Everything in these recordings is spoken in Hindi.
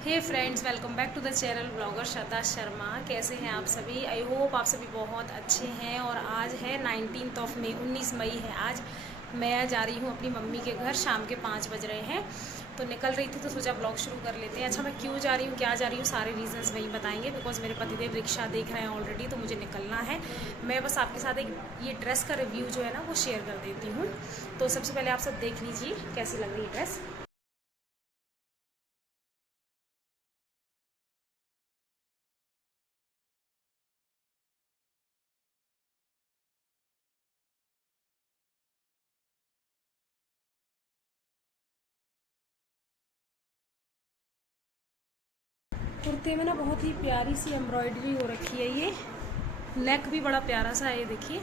Hey friends, welcome back to the channel blogger Shraddha Sharma. कैसे हैं आप सभी? आई होप आप सभी बहुत अच्छे हैं। और आज है 19 ऑफ मई, 19 मई है आज। मैं जा रही हूँ अपनी मम्मी के घर। शाम के 5 बज रहे हैं तो निकल रही थी, तो सोचा ब्लॉग शुरू कर लेते हैं। अच्छा, मैं क्यों जा रही हूँ, क्या जा रही हूँ, सारे रीजंस वही बताएंगे। बिकॉज मेरे पतिदेव रिक्शा देख रहे हैं ऑलरेडी, तो मुझे निकलना है। मैं बस आपके साथ एक ये ड्रेस का रिव्यू जो है ना वो शेयर कर देती हूँ। तो सबसे पहले आप सब देख लीजिए कैसी लग रही है ड्रेस। कुर्ते में ना बहुत ही प्यारी सी एम्ब्रॉयडरी हो रखी है। ये नेक भी बड़ा प्यारा सा है, ये देखिए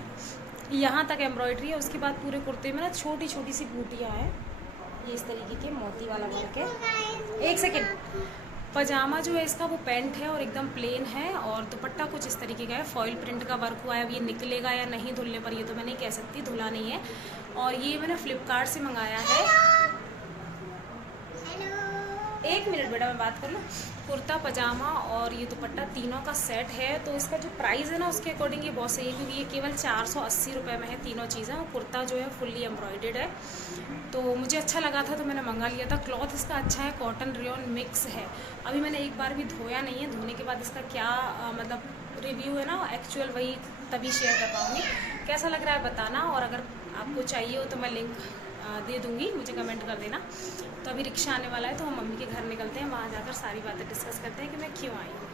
यहाँ तक एम्ब्रॉयडरी है। उसके बाद पूरे कुर्ते में ना छोटी छोटी सी बूटियाँ हैं, ये इस तरीके के मोती वाला वर्क है। एक सेकेंड। पजामा जो है इसका वो पैंट है और एकदम प्लेन है, और दुपट्टा कुछ इस तरीके का है, फॉइल प्रिंट का वर्क हुआ है। अब ये निकलेगा या नहीं धुलने पर, ये तो मैं नहीं कह सकती, धुला नहीं है। और ये मैंने फ्लिपकार्ट से मंगाया है। एक मिनट बेटा, मैं बात कर लूँ। कुर्ता पजामा और ये दुपट्टा तीनों का सेट है। तो इसका जो प्राइस है ना उसके अकॉर्डिंग ये बहुत सही है, क्योंकि ये केवल 480 रुपये में है तीनों चीज़ें। और कुर्ता जो है फुल्ली एम्ब्रॉयडेड है, तो मुझे अच्छा लगा था तो मैंने मंगा लिया था। क्लॉथ इसका अच्छा है, कॉटन रेयॉन मिक्स है। अभी मैंने एक बार भी धोया नहीं है, धोने के बाद इसका क्या मतलब रिव्यू है ना एक्चुअल, वही तभी शेयर कर पाऊँगी। कैसा लग रहा है बताना, और अगर आपको चाहिए हो तो मैं लिंक दे दूँगी, मुझे कमेंट कर देना। तो अभी रिक्शा आने वाला है, तो हम मम्मी के घर निकलते हैं। वहाँ जाकर सारी बातें डिस्कस करते हैं कि मैं क्यों आई हूँ।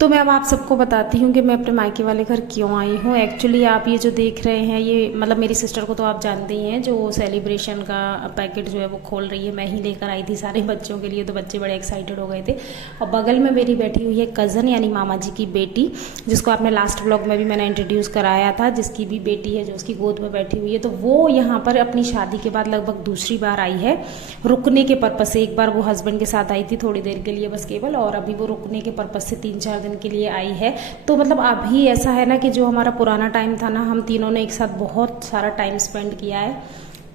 तो मैं अब आप सबको बताती हूँ कि मैं अपने मायके वाले घर क्यों आई हूँ। एक्चुअली आप ये जो देख रहे हैं, ये मतलब मेरी सिस्टर को तो आप जानते ही हैं, जो सेलिब्रेशन का पैकेट जो है वो खोल रही है। मैं ही लेकर आई थी सारे बच्चों के लिए, तो बच्चे बड़े एक्साइटेड हो गए थे। और बगल में मेरी बैठी हुई है कज़न, यानी मामा जी की बेटी, जिसको आपने लास्ट ब्लॉग में भी मैंने इंट्रोड्यूस कराया था, जिसकी भी बेटी है जो उसकी गोद में बैठी हुई है। तो वो यहाँ पर अपनी शादी के बाद लगभग दूसरी बार आई है रुकने के पर्पज़ से। एक बार वो हस्बैंड के साथ आई थी थोड़ी देर के लिए बस केवल, और अभी वो रुकने के पर्पज़ से 3-4 दिन के लिए आई है। तो मतलब अभी ऐसा है ना कि जो हमारा पुराना टाइम था ना, हम तीनों ने एक साथ बहुत सारा टाइम स्पेंड किया है,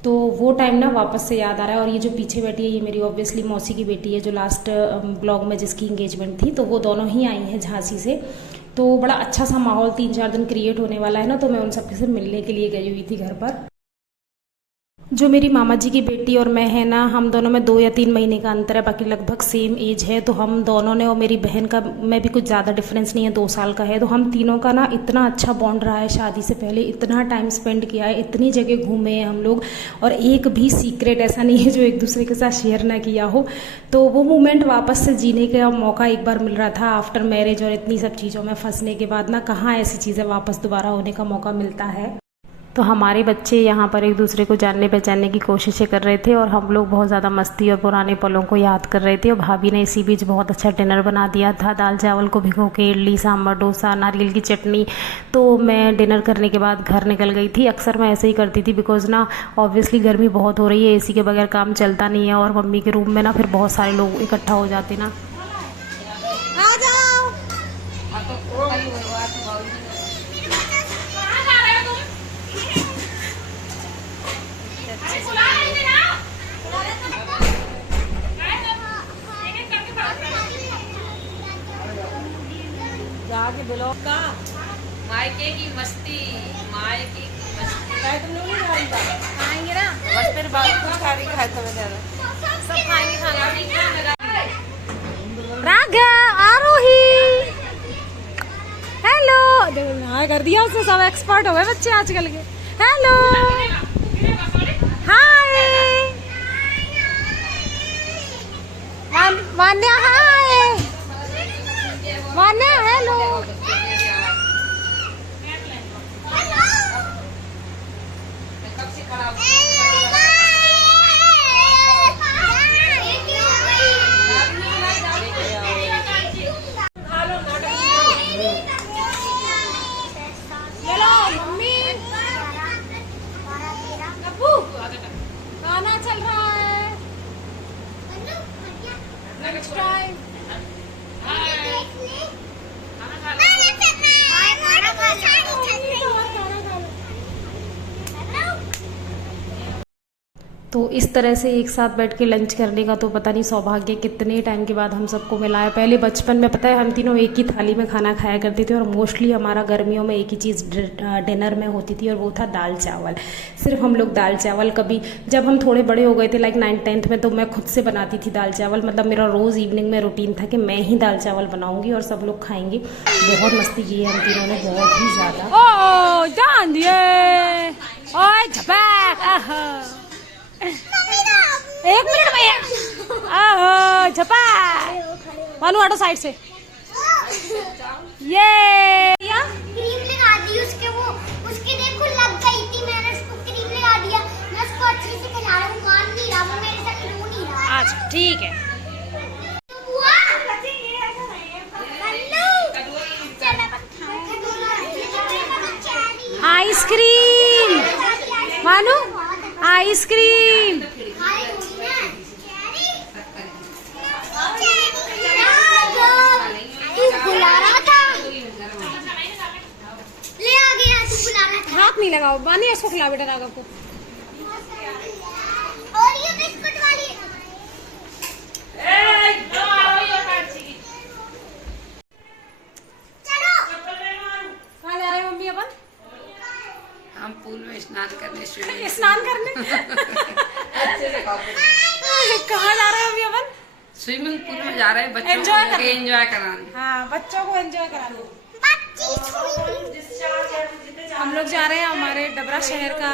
तो वो टाइम ना वापस से याद आ रहा है। और ये जो पीछे बैठी है ये मेरी ऑब्वियसली मौसी की बेटी है, जो लास्ट ब्लॉग में जिसकी इंगेजमेंट थी, तो वो दोनों ही आई हैं झांसी से। तो बड़ा अच्छा सा माहौल 3-4 दिन क्रिएट होने वाला है ना, तो मैं उन सबके से मिलने के लिए गई हुई थी घर पर। जो मेरी मामा जी की बेटी और मैं है ना, हम दोनों में 2 या 3 महीने का अंतर है, बाकी लगभग सेम एज है। तो हम दोनों ने, और मेरी बहन का में भी कुछ ज़्यादा डिफरेंस नहीं है, 2 साल का है। तो हम तीनों का ना इतना अच्छा बॉन्ड रहा है, शादी से पहले इतना टाइम स्पेंड किया है, इतनी जगह घूमे हैं हम लोग, और एक भी सीक्रेट ऐसा नहीं है जो एक दूसरे के साथ शेयर ना किया हो। तो वो मोमेंट वापस से जीने का मौका एक बार मिल रहा था आफ्टर मैरिज, और इतनी सब चीज़ों में फंसने के बाद ना कहाँ ऐसी चीज़ें वापस दोबारा होने का मौका मिलता है। तो हमारे बच्चे यहाँ पर एक दूसरे को जानने पहचानने की कोशिशें कर रहे थे, और हम लोग बहुत ज़्यादा मस्ती और पुराने पलों को याद कर रहे थे। और भाभी ने इसी बीच बहुत अच्छा डिनर बना दिया था, दाल चावल को भिगो के, इडली सांभर डोसा नारियल की चटनी। तो मैं डिनर करने के बाद घर निकल गई थी। अक्सर मैं ऐसे ही करती थी, बिकॉज़ ना ऑब्वियसली गर्मी बहुत हो रही है, एसी के बगैर काम चलता नहीं है, और मम्मी के रूम में ना फिर बहुत सारे लोग इकट्ठा हो जाते ना। आ जाओ। जाके ब्लॉग का मायके की मस्ती, मायके की मस्ती। तुम लोग नहीं खाएंगे ना? बस फिर बात कुछ खा रही खाए तो मैं सब खाएंगे खाना। राघव, आरोही, हेलो। देखो हाँ कर दिया उसने, सब एक्सपर्ट हो गए बच्चे आजकल के। हेलो, हाय वान्या, हाय वान्या, हेलो। कब से खड़ा हो तो इस तरह से एक साथ बैठ के लंच करने का तो पता नहीं सौभाग्य कितने टाइम के बाद हम सबको मिला है। पहले बचपन में पता है हम तीनों एक ही थाली में खाना खाया करते थे और मोस्टली हमारा गर्मियों में एक ही चीज़ डिनर में होती थी और वो था दाल चावल। सिर्फ हम लोग दाल चावल, कभी जब हम थोड़े बड़े हो गए थे लाइक 9th-10th में, तो मैं खुद से बनाती थी दाल चावल। मतलब मेरा रोज़ इवनिंग में रूटीन था कि मैं ही दाल चावल बनाऊँगी और सब लोग खाएँगे। बहुत मस्ती की है हम तीनों ने, बहुत ही ज़्यादा। एक मिनट भैया, आहो झपा मानू आटो साइड से। ये क्रीम लगा दी उसके, वो उसकी देखो लग गई थी, मैंने उसको क्रीम लगा दिया। मैं उसको अच्छे से खिला रहा हूँ, मान नहीं रहा वो, मेरे साथ रो नहीं रहा। अच्छा ठीक है। आइसक्रीम मानू, आइसक्रीम। तू बुला रहा था, ले आ गया, तू बुला रहा था। हाथ नहीं लगाओ बानी, इसको खिला बेटा राघव को। और ये बिस्कुट वाली चलो। कहाँ जा रहे हैं मम्मी अपन? हम पूल में स्नान करने, स्नान करने। कहाँ जा रहे हैं अभी अपन? स्विमिंग पूल में जा रहे हैं बच्चों Enjoy को करने। एंजॉय कराने। हाँ, बच्चों को एंजॉय कराने। बच्ची छुई। हम लोग जा रहे हैं, हमारे डबरा शहर का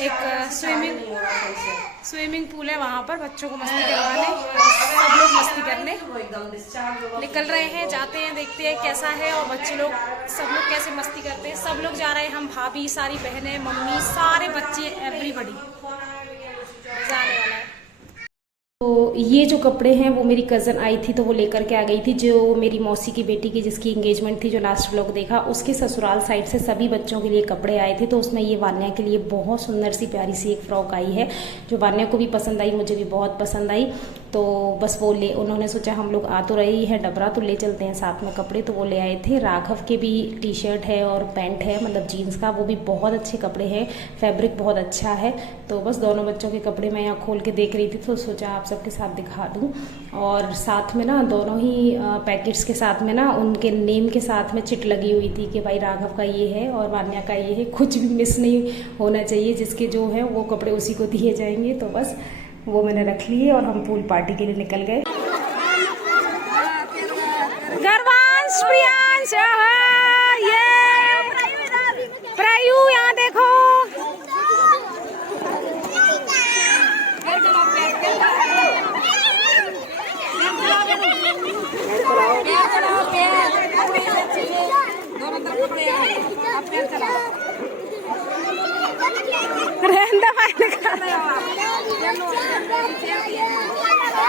एक स्विमिंग पूल है, वहाँ पर बच्चों को मस्ती करवाने, सब लोग मस्ती करने निकल रहे हैं। जाते हैं, देखते हैं कैसा है और बच्चे लोग सब लोग कैसे मस्ती करते हैं। सब लोग जा रहे हैं, हम भाभी, सारी बहनें, मम्मी, सारे बच्चे, एवरीबॉडी जाने वाला है। तो ये जो कपड़े हैं वो मेरी कज़न आई थी तो वो लेकर के आ गई थी, जो मेरी मौसी की बेटी की जिसकी एंगेजमेंट थी, जो लास्ट व्लॉग देखा, उसके ससुराल साइड से सभी बच्चों के लिए कपड़े आए थे। तो उसमें ये वान्या के लिए बहुत सुंदर सी प्यारी सी एक फ्रॉक आई है, जो वान्या को भी पसंद आई, मुझे भी बहुत पसंद आई। तो बस वो ले, उन्होंने सोचा हम लोग आ तो रही है डबरा, तो ले चलते हैं साथ में कपड़े, तो वो ले आए थे। राघव के भी टी शर्ट है और पैंट है, मतलब जीन्स का, वो भी बहुत अच्छे कपड़े हैं, फैब्रिक बहुत अच्छा है। तो बस दोनों बच्चों के कपड़े मैं यहाँ खोल के देख रही थी, तो सोचा आप सबके साथ दिखा दूँ। और साथ में ना दोनों ही पैकेट्स के साथ में ना उनके नेम के साथ में चिट लगी हुई थी कि भाई राघव का ये है और वान्या का ये है, कुछ भी मिस नहीं होना चाहिए, जिसके जो है वो कपड़े उसी को दिए जाएंगे। तो बस वो मैंने रख लिए और हम पूल पार्टी के लिए निकल गए। गर्वांश, प्रियांश, ये प्रयू, यहाँ देखो।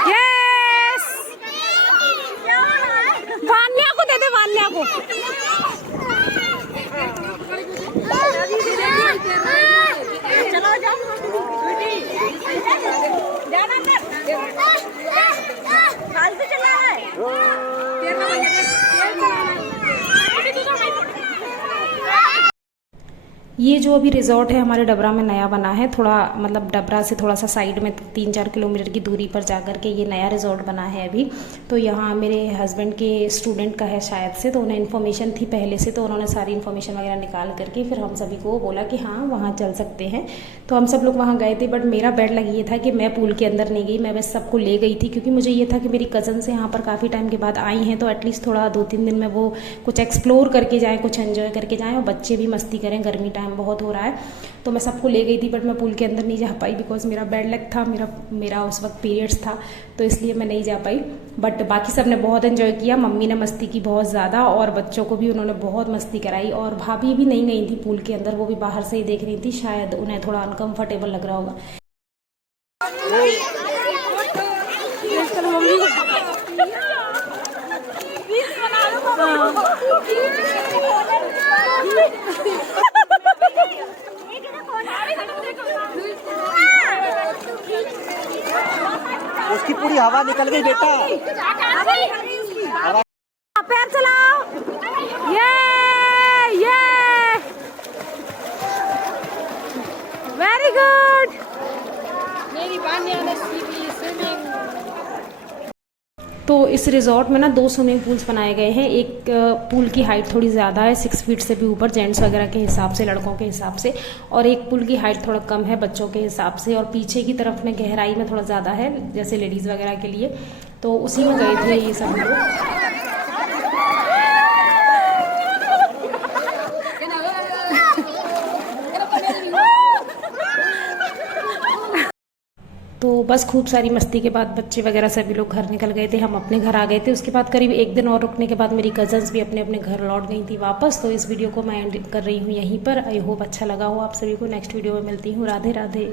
यस, वान्या को दे दे, वान्या को। चलो जाओ, फालतू चला है। ये जो अभी रिजॉर्ट है हमारे डबरा में नया बना है, थोड़ा मतलब डबरा से थोड़ा सा साइड में 3-4 किलोमीटर की दूरी पर जाकर के ये नया रिजॉर्ट बना है अभी। तो यहाँ मेरे हस्बैंड के स्टूडेंट का है शायद से, तो उन्हें इन्फॉर्मेशन थी पहले से, तो उन्होंने सारी इन्फॉर्मेशन वगैरह निकाल करके फिर हम सभी को बोला कि हाँ वहाँ चल सकते हैं। तो हम सब लोग वहाँ गए थे, बट मेरा बैड लग ये था कि मैं पूल के अंदर नहीं गई, मैं बस सबको ले गई थी, क्योंकि मुझे ये था कि मेरी कज़न से यहाँ पर काफ़ी टाइम के बाद आई हैं, तो एटलीस्ट थोड़ा 2-3 दिन में वो कुछ एक्सप्लोर करके जाएँ, कुछ एन्जॉय करके जाएँ और बच्चे भी मस्ती करें, गर्मी टाइम बहुत हो रहा है। तो मैं सबको ले गई थी, बट मैं पूल के अंदर नहीं जा पाई बिकॉज मेरा बैड लक था, मेरा उस वक्त पीरियड्स था, तो इसलिए मैं नहीं जा पाई। बट बाकी सब ने बहुत एंजॉय किया, मम्मी ने मस्ती की बहुत ज़्यादा और बच्चों को भी उन्होंने बहुत मस्ती कराई। और भाभी भी नहीं गई थी पूल के अंदर, वो भी बाहर से ही देख रही थी, शायद उन्हें थोड़ा अनकम्फर्टेबल लग रहा होगा। उसकी पूरी हवा निकल गई बेटा। पैर चलाओ, ये वेरी गुड। पानी वाला सीख ली स्विमिंग। तो इस रिजॉर्ट में ना 2 स्विमिंग पूल्स बनाए गए हैं। एक पूल की हाइट थोड़ी ज़्यादा है, 6 फीट से भी ऊपर जेंट्स वगैरह के हिसाब से, लड़कों के हिसाब से, और एक पूल की हाइट थोड़ा कम है बच्चों के हिसाब से, और पीछे की तरफ में गहराई में थोड़ा ज़्यादा है जैसे लेडीज़ वगैरह के लिए। तो उसी में गए थे ये सब लोग। तो बस खूब सारी मस्ती के बाद बच्चे वगैरह सभी लोग घर निकल गए थे, हम अपने घर आ गए थे। उसके बाद करीब 1 दिन और रुकने के बाद मेरी कज़न्स भी अपने अपने घर लौट गई थी वापस। तो इस वीडियो को मैं एंड कर रही हूँ यहीं पर। आई होप अच्छा लगा हो आप सभी को। नेक्स्ट वीडियो में मिलती हूँ। राधे राधे।